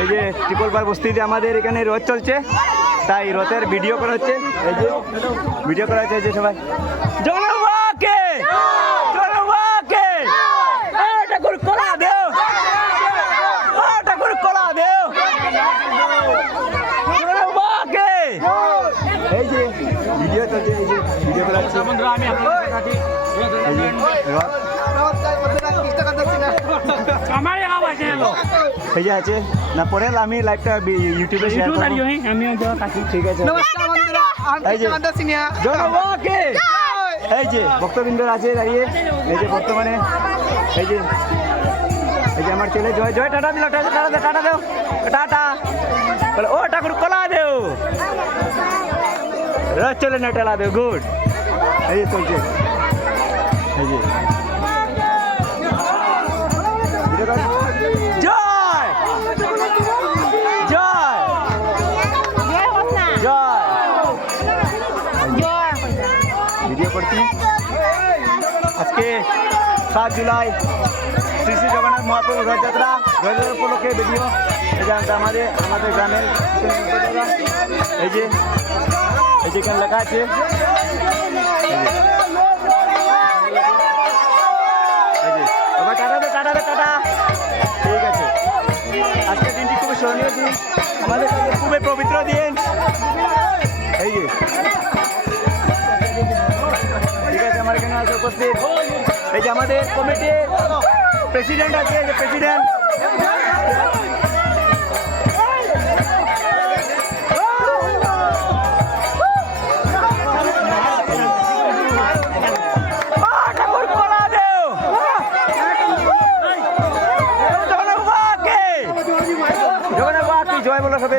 এই যে ট্রিপলবার বস্তিতে আমাদের এখানে রথ চলছে, তাই রথের ভিডিও করা হচ্ছে। এই যে ভিডিও করা হচ্ছে, এই যে সবাই জনবাকে জনবাকে ঠাকুর কলা দেও, ঠাকুর কলা দেও জনবাকে। এই যে ভিডিও চলছে, এই যে ভিডিও করা হচ্ছে। এই যে আছে না, পরে আমি লাইভটা ইউটিউবে শেয়ার করব। ঠিক আছে, এই যে জনবাকে, এই যে ভক্তবৃন্দ আছে দাঁড়িয়ে। এই যে বর্তমানে এই যে আমার ছেলে জয় জয় টাটা দিল, টাটা দেও, টাটা। ও ঠাকুর কলা দেও, রথ চলে না টেলা দেও, গুড। এই যে চলছে, এই যে জয় জয় জয় ভিডিও করছি। আজকে 7 জুলাই শ্রী শ্রী জগন্নাথ মহাপ্রভু রথযাত্রা উপলক্ষে ভিডিও। এটা আমাদের গ্রামের এই যে এখানে লেখা আছে, টাটা। ঠিক আছে, আজকের দিনটি খুবই স্মরণীয় দিন, আমাদের খুবই পবিত্র দিন। এই যে ঠিক আছে, আমার এখানে আছে উপস্থিত এই যে আমাদের কমিটির প্রেসিডেন্ট আছে, যে প্রেসিডেন্ট জয় বলো সবে।